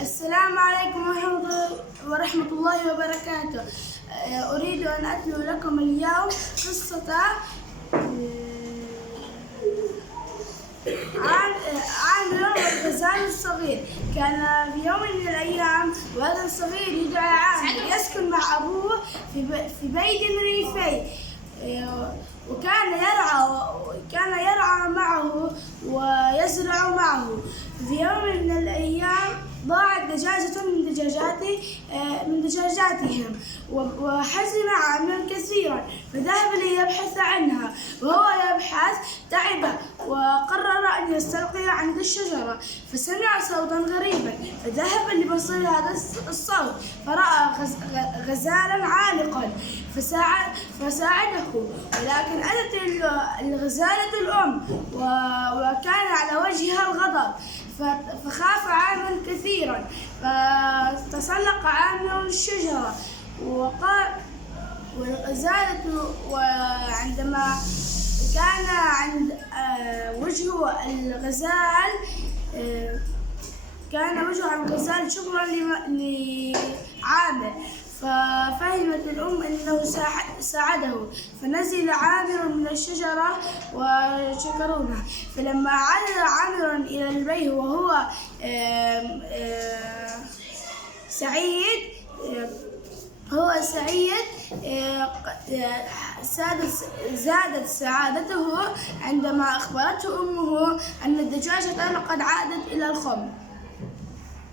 السلام عليكم ورحمة الله وبركاته. أريد أن أتلو لكم اليوم قصة عامر والغزال الصغير. كان في يوم من الأيام ولد صغير يدعى عامر يسكن مع أبوه في بيت ريفي، وكان يرعى معه ويزرع معه. في يوم من الأيام ضاعت دجاجة من دجاجاتهم، وحزن عامر كثيرا، فذهب ليبحث عنها. وهو يبحث تعب وقرر أن يستلقي عند الشجرة، فسمع صوتا غريبا، فذهب لبصر هذا الصوت، فرأى غزالا عالقا فساعده، ولكن أتت الغزالة الأم وكان على وجهها الغضب، فخاف عامر كثيرا، فتسلق عامر الشجرة. والغزالة وعندما كان عند وجه الغزال شكرا لعامر، ففهمت الأم أنه ساعده، فنزل عامر من الشجرة وشكروها. فلما عاد عامر إلى البيت وهو سعيد زادت سعادته عندما أخبرته أمه أن الدجاجة قد عادت إلى الخم.